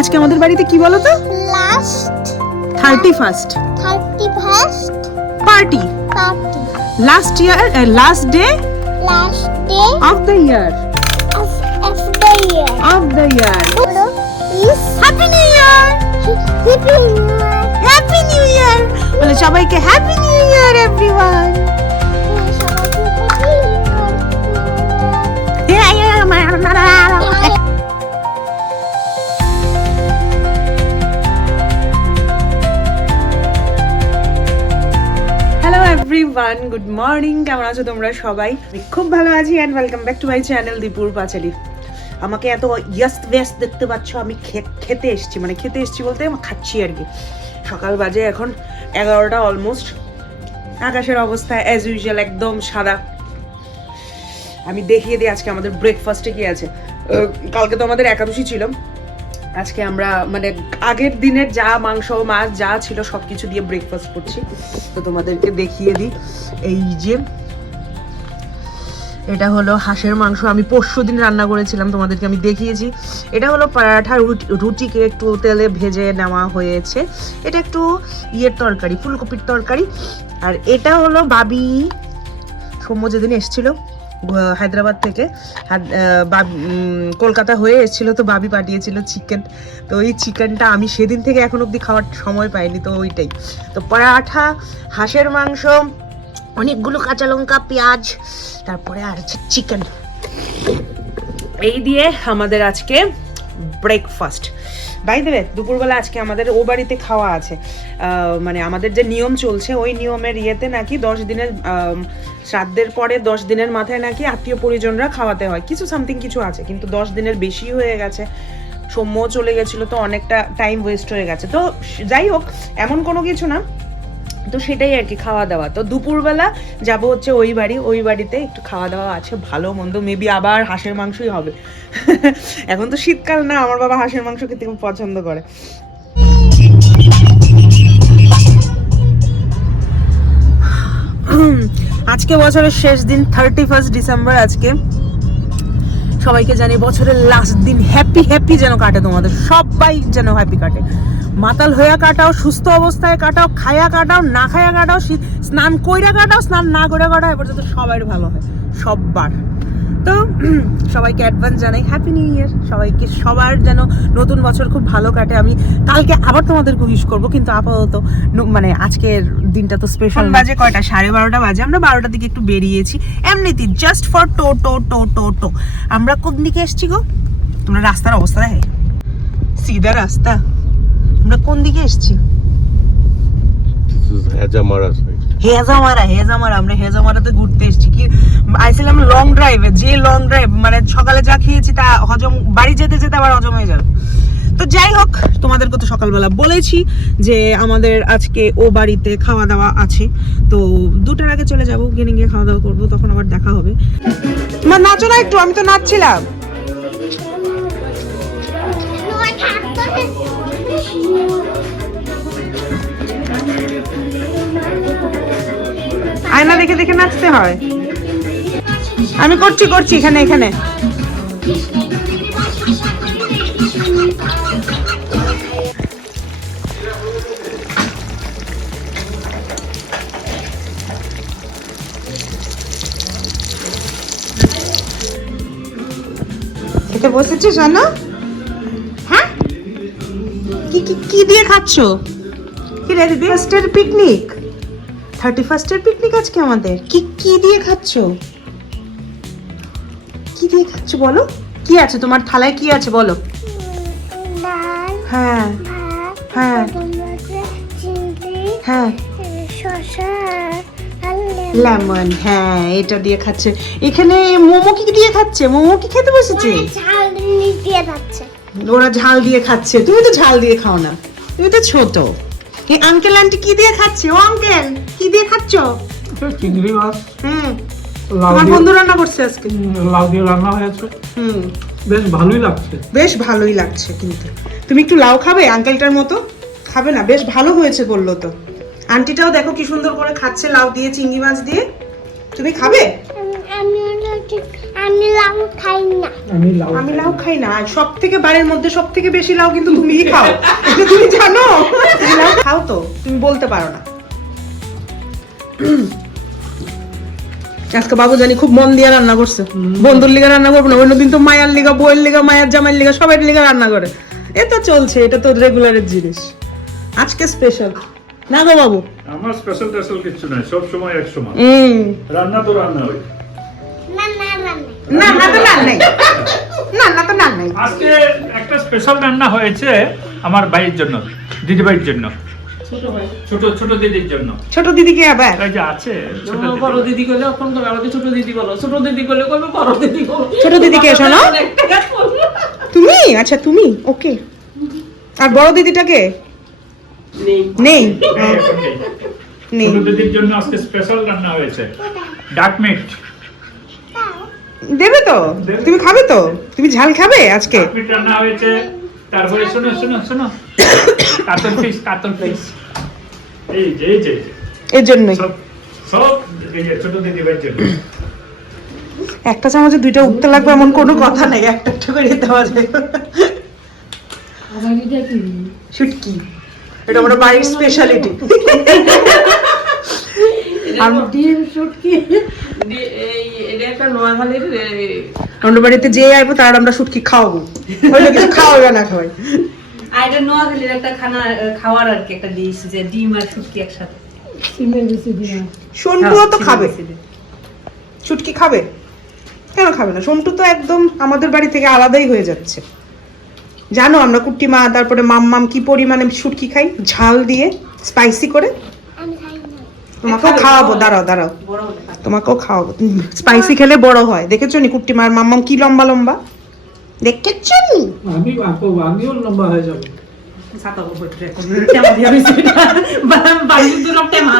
আজকে আমাদের বাড়িতে কি বলো তো? Last 31st party. Last day of the year. Happy New Year. Happy New Year. বলে সবাইকে Happy New Year everyone. Hello everyone, good morning. কেমন আছো তোমরা সবাই? আমি খুব ভালো আছি and welcome back to my channel Dipur Panchali. আমাকে এত ব্যস্ত দেখতে পাচ্ছ, আমি খেতে এসেছি, মানে খেতে এসেছি বলতে খাচ্ছি আর কি। সকাল বাজে এখন 11টা অলমোস্ট। আকাশের অবস্থা অ্যাজ ইউজুয়াল একদম সাদা। আমি দেখিয়ে দিই আজকে আমাদের ব্রেকফাস্টে কি আছে। কালকে তো আমাদের একাদশী ছিল, আজকে আমরা মানে আগের দিনের যা মাংস মাছ যা ছিল সব কিছু দিয়ে ব্রেকফাস্ট করছি। তো তোমাদেরকে দেখিয়ে দিই, এই যে এটা হলো হাঁসের মাংস, আমি পরশু দিন রান্না করেছিলাম, তোমাদেরকে আমি দেখিয়েছি। এটা হলো পরাঠা, রুটিকে একটু তেলে ভেজে নেওয়া হয়েছে। এটা একটু ইয়ের তরকারি, ফুলকপির তরকারি। আর এটা হলো বাবি সৌম্য যেদিন এসেছিল হায়দ্রাবাদ থেকে, কলকাতা হয়ে এসেছিল, তো বাবি পাঠিয়েছিল চিকেন। তো এই চিকেনটা আমি সেদিন থেকে এখন অবধি খাওয়ার সময় পাইনি, তো ওইটাই। তো পরাঠা, হাঁসের মাংস, অনেকগুলো কাঁচা লঙ্কা, পেঁয়াজ, তারপরে আর চিকেন, এই দিয়ে আমাদের আজকে ব্রেকফাস্ট। বাই দ্য ওয়ে, দুপুরবেলা আজকে আমাদের ও বাড়িতে খাওয়া আছে। মানে আমাদের যে নিয়ম চলছে ওই নিয়মের ইয়েতে নাকি 10 দিনের শ্রাদ্ধের পরে 10 দিনের মাথায় নাকি আত্মীয় পরিজনরা খাওয়াতে হয়, কিছু সামথিং কিছু আছে। কিন্তু 10 দিনের বেশি হয়ে গেছে, সৌম্য চলে গেছিলো, তো অনেকটা টাইম ওয়েস্ট হয়ে গেছে। তো যাই হোক, এমন কোনো কিছু না, তো সেটাই আর কি খাওয়া দাওয়া। তো দুপুরবেলা যাব হচ্ছে ওই বাড়িতে একটু খাওয়া দাওয়া আছে, ভালো মন্দ, মেবি আবার হাঁসের মাংসই হবে। এখন তো শীতকাল না, আমার বাবা হাঁসের মাংস খেতে খুব পছন্দ করে। আজকে বছরের শেষ দিন, 31 ডিসেম্বর আজকে। সবাইকে জানি বছরের লাস্ট দিন হ্যাপি যেন কাটে, তোমাদের সবাই যেন হ্যাপি কাটে। মাতাল হইয়া কাটাও, সুস্থ অবস্থায় কাটাও, খায়া কাটাও, না খায়া কাটাও, স্নান কইরা কাটাও, স্নান না করে কাটাও, এবার যাতে সবাই ভালো হয় সববার। তো সবাইকে অ্যাডভান্স জানাই হ্যাপি নিউ ইয়ার। সবাইকে সবার যেন নতুন বছর খুব ভালো কাটে। আমি কালকে আবার তোমাদেরকে উইশ করবো, কিন্তু আপাতত মানে আজকের দিনটা তো স্পেশাল। বাজে কয়টা? 12:30 বাজে। আমরা 12টার দিকে একটু বেরিয়েছি এমনিতে, জাস্ট ফর টো। আমরা কোন দিকে এসছি গো? তোমরা রাস্তার অবস্থা দেখে, সিধা রাস্তা। আমরা কোন দিকে এসছি? হেজামারা। আমরা হেজামারাতে ঘুরতে এসেছি। কি আইছিলাম লং ড্রাইভে, যে লং ড্রাইভ মানে সকালে যা খেয়েছি তা হজম, বাড়ি যেতে আবার হজম হয়ে যাবে। তো যাই হোক, তোমাদেরকে তো সকালবেলা বলেছি যে আমাদের আজকে ও বাড়িতে খাওয়া দাওয়া আছে। তো 2টার আগে চলে যাবো, গিয়ে খাওয়া দাওয়া করবো, তখন আবার দেখা হবে। মা নাচো না একটু, আমি তো নাচছিলাম। আয়না দেখে নাচতে হয়। আমি করছি এখানে। খেতে বসেছিস জানো? হ্যাঁ, কি দিয়ে খাচ্ছ? কি রে দিদি? পিকনিক, 31st পিকনিক আজকে আমাদের। কি দিয়ে খাচ্ছ? বলো, কি আছে তোমার থালায়? কি আছে বলো? হ্যাঁ, লেমন। হ্যাঁ, এটা দিয়ে খাচ্ছে। এখানে মোমো কি দিয়ে খাচ্ছে? মোমো কি খেতে বসেছে? ওরা ঝাল দিয়ে খাচ্ছে, তুমি তো ঝাল দিয়ে খাও না, তুমি তো ছোট। এই আঙ্কেল আন্টি কি দিয়ে খাচ্ছে? ও আঙ্কেল কি দিয়ে খাচ্ছ? চিংড়ি মাছ। আমার বন্ধু রান্না করছে আজকে, লাউ দিয়ে রান্না হয়েছে। বেশ ভালোই লাগছে। কিন্তু তুমি একটু লাউ খাবে আঙ্কেলটার মতো? খাবে না? বেশ ভালো হয়েছে বললো তো। আন্টিটাও দেখো কি সুন্দর করে খাচ্ছে লাউ দিয়ে, চিংড়ি মাছ দিয়ে। তুমি খাবে? আমি লাউ খাই না। আমি লাউ খাই না। সব থেকে বাড়ির মধ্যে সব থেকে বেশি লাউ কিন্তু তুমিই খাও, এটা তুমি জানো? তুমি লাউ খাও তো, তুমি বলতে পারো না। আজকে বাবু জানি খুব মন দিয়ে রান্না করছে। বন্ধুর লিগা রান্না করবো না, অন্যদিন তো মায়ের লিগা, বউয়ের লিগা, মায়ের জামাইয়ের লিগা, সবাই লিগা রান্না করে। এটা চলছে, এটা তো রেগুলারের জিনিস। আজকে স্পেশাল না গো বাবু? আমার স্পেশাল টেশাল কিছু নাই, সব সময় এক সময়। রান্না তো রান্না হয়। না না না না না তো না নাই, না না তো না নাই। আজকে একটা স্পেশাল রান্না হয়েছে আমার ভাইয়ের জন্য, দিদি ভাইয়ের জন্য, ছোট ছোট দিদির জন্য। ছোট দিদিকে আবার এই যে আছে ছোট দিদি। বড় দিদি কইলে ফোন করে আমাকে ছোট দিদি বলো, ছোট দিদি কইলে কইবে বড় দিদি বলো। ছোট দিদিকে শোনো, তুমি আচ্ছা তুমি ওকে, আর বড় দিদিটাকে নেই নেই হ্যাঁ, okay। নেই। ছোট দিদির জন্য আজকে স্পেশাল রান্না হয়েছে, ডাক মিট। দেবে তো? তুমি খাবে তো? তুমি ঝাল খাবে আজকে? ডাক মিট রান্না হয়েছে। তারপরে শোনো শোনো শোনো, কাতল ফিশ, কাতল ফিশ। এই যে এই যে এর জন্যই সব সব এই যে ছোট দিদি ভাইয়ের জন্য। একটা চামচে দুইটা উঠতে লাগবে এমন কোনো কথা নেই, একটা একটা করে দেওয়া যায়। আবার এটা কি? শুটকি, এটা আমার বাড়ির স্পেশালিটি। আর ডিম শুটকি, এই এটা একটা নোয়াখালীর আমাদের বাড়িতে যে আইবো তার আমরা শুটকি খাওয়াবো, হইলে কিছু খাওয়াবে না খাওয়াই। আর এটা নোয়াখালীর একটা খাওয়ার আর কি একটা ডিশ, যে ডিম আর শুটকি একসাথে। সিমের বেশি দিন। সন্টুও তো খাবে, শুটকি খাবে কেন খাবে না? সন্টু তো একদম আমাদের বাড়ি থেকে আলাদাই হয়ে যাচ্ছে। জানো আমরা কুট্টি মা তারপরে মাম্মাম কি পরিমাণে শুটকি খাই, ঝাল দিয়ে স্পাইসি করে। আমি খাই না। তোমাকেও খাওয়াবো, দাঁড়াও দাঁড়াও, বড় হলে খাবে। তোমাকেও খাওয়াবো। স্পাইসি খেলে বড় হয়, দেখেছো নি কুট্টি মার মাম্মাম কি লম্বা লম্বা, দেখেছো নি? আমিও লম্বা হয়ে যাবো। ছাতা উপর এখন টেমা দিয়ে রইছে এটা। বাড়ির দুটো টেমা।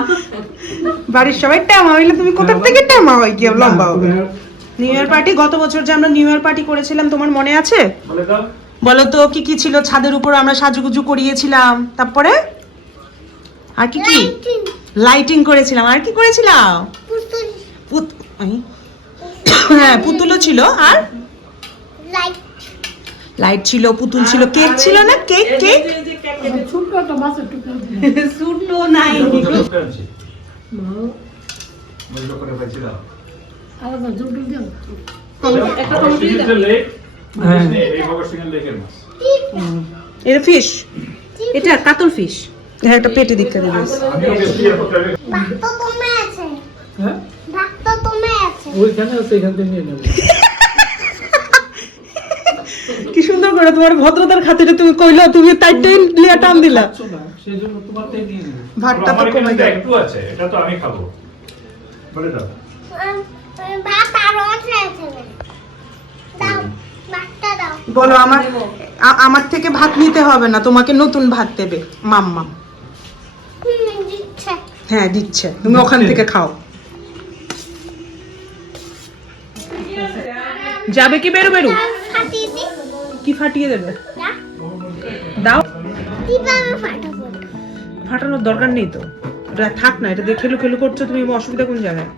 বাড়ির সবাই টামা হইলে তুমি কোথা থেকে টামা হয় কি লম্বা হবে? নিউ ইয়ার পার্টি, গত বছর যে আমরা নিউ ইয়ার পার্টি করেছিলাম তোমার মনে আছে? বলে দাও। বলো তো কি কি ছিল? ছাদের উপর আমরা সাজুগুজু করিয়েছিলাম, তারপরে আর কি কি? লাইটিং করেছিলাম, আর কি করেছিলাম? পুতুল হ্যাঁ পুতুলও ছিল, আর লাইট লাইট ছিল, পুতুল ছিল, কেক ছিল না? কেক কেক ছোট্ট একটা মাছের টুকরো দিন। শুটনো নাই। বন্ধ করে পাইছি দাও। আলাদা জুটুল দিন। একটা টমেটো দিয়ে দাও। লেক, হ্যাঁ। এই ভগৎ লেকের মাছ। এটা ফিশ, এটা কাতল ফিশ। হ্যাঁ একটা পেটে দীক্ষা দিবি। আমিও গেছি এয়ারপোর্টে। ভাত তো তোমার আছে। হ্যাঁ ভাত তো তোমার আছে। ওইখানে আছে, এখান থেকে নিয়ে নেবো। কি সুন্দর করে তোমার ভদ্রতার খাতিরে তুমি কইলা, তুমি তাইটাই লিয়া টান দিলা। খাচ্ছো না, সেই জন্য তোমারটাই নিয়ে নেবো। ভাতটা তো আমার কমে এখানে যায়। একটু আছে, এটা তো আমি খাবো। বলে দাও। ভাত আরো আছে। দাও ভাতটা দাও। বলো আমার থেকে ভাত নিতে হবে না, তোমাকে নতুন ভাত দেবে মাম্মা। দিচ্ছে। হ্যাঁ দিচ্ছে, তুমি ওখান থেকে খাও। যাবে কি বেরু বেরু? ফাটিয়ে দি। কি ফাটিয়ে দেবে? না দাও। কিভাবে ফাটাবো? ফাটানোর দরকার নেই তো, এটা থাক না, এটা দিয়ে খেলু খেলু করছো তুমি, অসুবিধা কোন জায়গায়?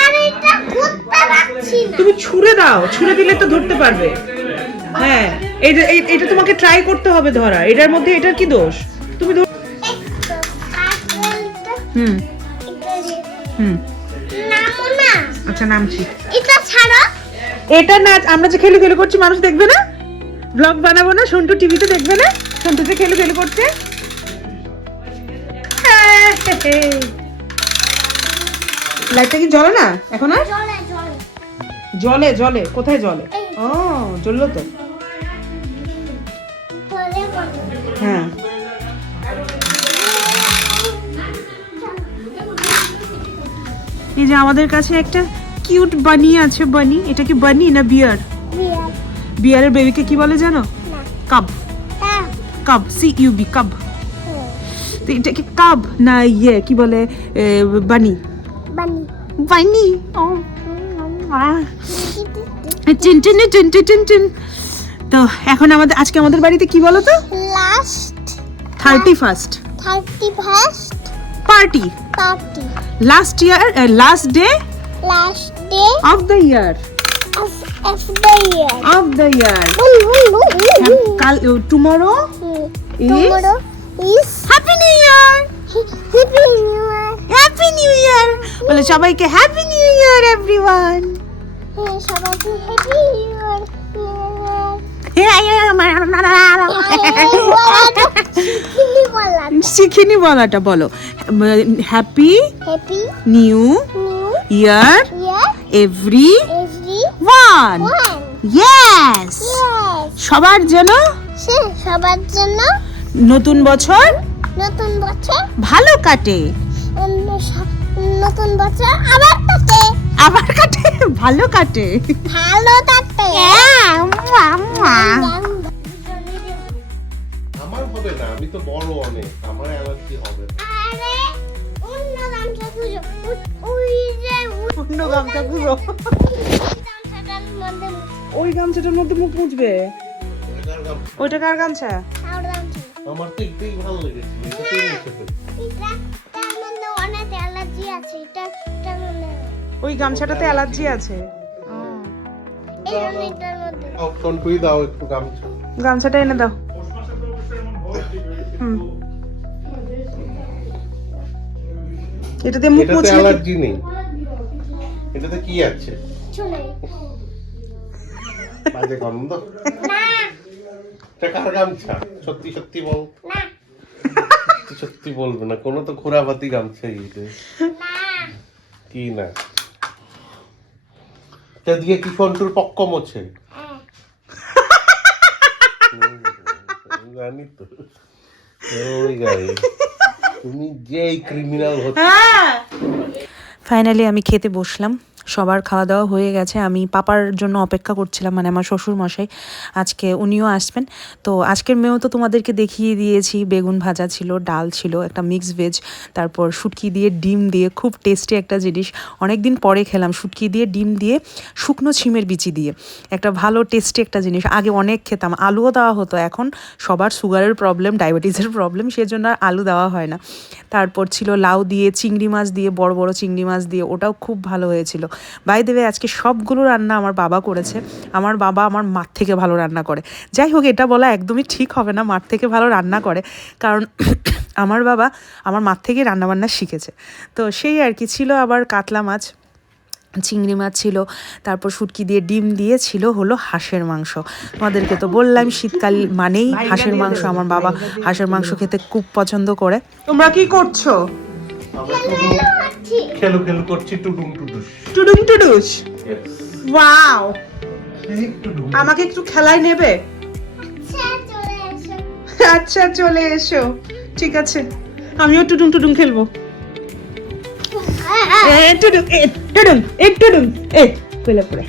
আর এটা খুঁজতে পারছি না। তুমি ছুঁড়ে দাও, ছুঁড়ে দিলে তো ধরতে পারবে। হ্যাঁ এটা তোমাকে ট্রাই করতে হবে ধরা, এটার মধ্যে এটার কি দোষ? তুমি হুম হুম নামো না। আচ্ছা নামছি। এটা ছাড়ো। এটা না, আমরা যে খেলু খেলু করছি মানুষ দেখবে না? ব্লগ বানাবো না? সন্টু টিভিতে দেখবে না সন্টু যে খেলু খেলু করছে? লাইটটা কি জ্বলে না এখন আর? জলে জলে জলে জলে কোথায় জলে? ও জ্বললো তো। জলে করো। হ্যাঁ এই যে আমাদের কাছে একটা কিউট বানি আছে। বানি, এটা কি বানি না বিয়ার? বিয়ার। বিয়ারের বেবিকে কি বলে জানো? না। কাব। তা। কাব, CUB কাব। তো এটা কি কাব না ইয়ে কি বলে বানি? বানি। বানি। ও টিন টিন টিন টিন টিন টিন। তো এখন আজকে আমাদের বাড়িতে কি বলো তো? Last 31st 31st party, party. Last day last day of the year. of the year. Of the year. Tomorrow Tomorrow is Happy New Year. Happy New Year. Happy New Year. বলে সবাইকে Happy New Year everyone. সবাইকে Happy New Year. শিখিনি বলাটা বলো happy Happy new New ইয়ার Year. Every Everyone. One yes Yes. সবার জন্য সবার জন্য নতুন বছর নতুন বছর ভালো কাটে নতুন বছর আবার কাটে আবার কাটে ভালো কাটে ভালো কাটে আমার হবে না, আমি তো বড় অনেক, আমার অ্যালার্জি হবে না। আরে অন্য গামছা খুঁজো ওই যে অন্য গামছা খুঁজো গামছাটার মধ্যে ওই গামছাটার মধ্যে মুখ মুছবে এটার গামছা। ওইটা কার গামছা আর গামছা আমার তো এটাই ভালো লেগেছিল, এটাতেই মুছে ফেলি। এটা তার মধ্যে অনেক অ্যালার্জি আছে এটা মনে হয় ওই গামছাটাতে অ্যালার্জি আছে এই অনেকটার মধ্যে সন্টুই দাও একটু গামছা। গামছাটা এনে দাও এটাতে মুখ এটাতে মুছলে অ্যালার্জি নেই, এটাতে কি আছে? চলে বাজে গন্ধ। না এটা কার গামছা? সত্যি সত্যি বল। না সত্যি সত্যি বলবে না, কোনো তো খুরাবাতি গামছা এটা। না কি না? এটা দিয়ে কি সন্টুর পক্ক মোছে? জানি তো। ওই গাই, তুমি যেই ক্রিমিনাল হচ্ছে। ফাইনালি আমি খেতে বসলাম। সবার খাওয়া দাওয়া হয়ে গেছে। আমি পাপার জন্য অপেক্ষা করছিলাম, মানে আমার শ্বশুর মশাই আজকে উনিও আসবেন। তো আজকের মেয়েও তো তোমাদেরকে দেখিয়ে দিয়েছি, বেগুন ভাজা ছিল, ডাল ছিল, একটা মিক্স ভেজ, তারপর শুটকি দিয়ে ডিম দিয়ে, খুব টেস্টি একটা জিনিস, অনেক দিন পরে খেলাম, শুটকি দিয়ে ডিম দিয়ে শুকনো ছিমের বিচি দিয়ে, একটা ভালো টেস্টি একটা জিনিস। আগে অনেক খেতাম, আলুও দেওয়া হতো, এখন সবার সুগারের প্রবলেম, ডায়াবেটিসের প্রবলেম, সেজন্য আর আলু দেওয়া হয় না। তারপর ছিল লাউ দিয়ে, চিংড়ি মাছ দিয়ে, বড় বড় চিংড়ি মাছ দিয়ে, ওটাও খুব ভালো হয়েছিল। বাই দ্য ওয়ে আজকে সবগুলো রান্না আমার বাবা করেছে। আমার বাবা আমার মার থেকে ভালো রান্না করে। যাই হোক, এটা বলা একদমই ঠিক হবে না, মার থেকে ভালো রান্না করে, কারণ আমার বাবা আমার মার থেকে রান্নাবান্না শিখেছে। তো সেই আর কি ছিল। আবার কাতলা মাছ, চিংড়ি মাছ ছিল, তারপর শুটকি দিয়ে ডিম দিয়ে ছিল হলো হাঁসের মাংস। তোমাদেরকে তো বললাম শীতকাল মানেই হাঁসের মাংস, আমার বাবা হাঁসের মাংস খেতে খুব পছন্দ করে। তোমরা কি করছো? খেলু খেলু করছি, টুডুং টুডুস। টুডুং টুডুস, ওয়াও। আমাকে একটু খেলায় নেবে? চলে এসো আচ্ছা চলে এসো, ঠিক আছে, আমিও টুডুং টুডুং খেলবো। টুডুং টুডুং টুডুং পেলে পড়ে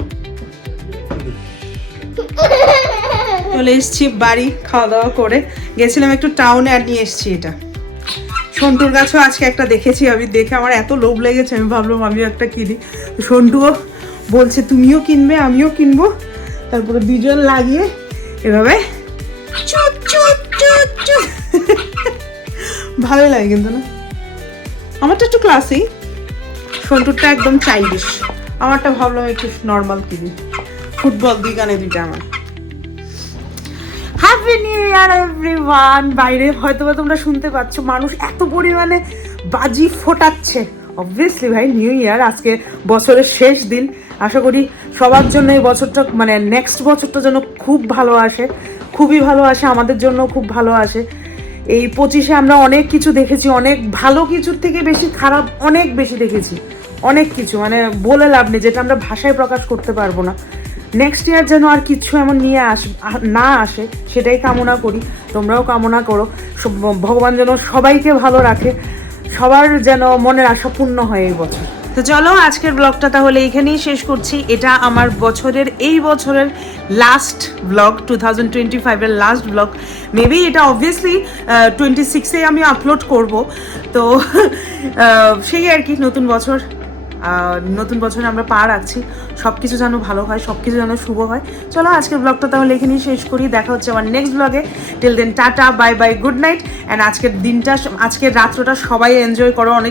চলে এসছি বাড়ি, খাওয়া দাওয়া করে গেছিলাম একটু টাউনে, আর নিয়ে এসছি এটা। সন্টুর গাছও আজকে একটা দেখেছি আমি, দেখে আমার এত লোভ লেগেছে, আমি ভাবলাম আমিও একটা কিনি। সন্টুও বলছে তুমিও কিনবে আমিও কিনবো, তারপরে দুজন লাগিয়ে এভাবে চুট চুট চুট চুট। ভালো লাগে কিন্তু না, আমারটা একটু ক্লাসি, সন্টুরটা একদম চাইল্ডিশ, আমারটা ভাবলাম একটু নর্মাল কিনি। ফুটবল দুই গানে দুইটা আমার। Happy new year everyone. বাইরে হয়তো বা তোমরা শুনতে পাচ্ছ মানুষ এত পরিমাণে বাজি ফোটাচ্ছে। অবভিয়াসলি ভাই নিউ ইয়ার, আজকে বছরের শেষ দিন। আশা করি সবার জন্য এই বছরটা, মানে নেক্সট বছরটা যেন খুব ভালো আসে, খুবই ভালো আসে, আমাদের জন্য খুব ভালো আসে। এই 25-এ আমরা অনেক কিছু দেখেছি, অনেক ভালো কিছুর থেকে বেশি খারাপ অনেক বেশি দেখেছি, অনেক কিছু, মানে বলে লাভ নেই, যেটা আমরা ভাষায় প্রকাশ করতে পারবো না। নেক্সট ইয়ার যেন আর কিছু এমন নিয়ে না আসে, সেটাই কামনা করি, তোমরাও কামনা করো। ভগবান যেন সবাইকে ভালো রাখে, সবার যেন মনের আশা পূর্ণ হয় এই বছর। তো চলো আজকের ব্লগটা তাহলে এখানেই শেষ করছি। এটা আমার এই বছরের লাস্ট ব্লগ, 2025-এর লাস্ট ব্লগ। মেবি এটা অবভিয়াসলি 26-এ আমি আপলোড করব। তো সেই আর কি, নতুন বছরে আমরা পা রাখছি, সব কিছু যেন ভালো হয়, সব কিছু যেন শুভ হয়। চলো আজকের ব্লগটা তাহলে এখানেই শেষ করি, দেখা হচ্ছে আমার নেক্সট ব্লগে। Till then tata, bye bye, good night. And আজকের রাত্রটা সবাই এনজয় করো, অনেক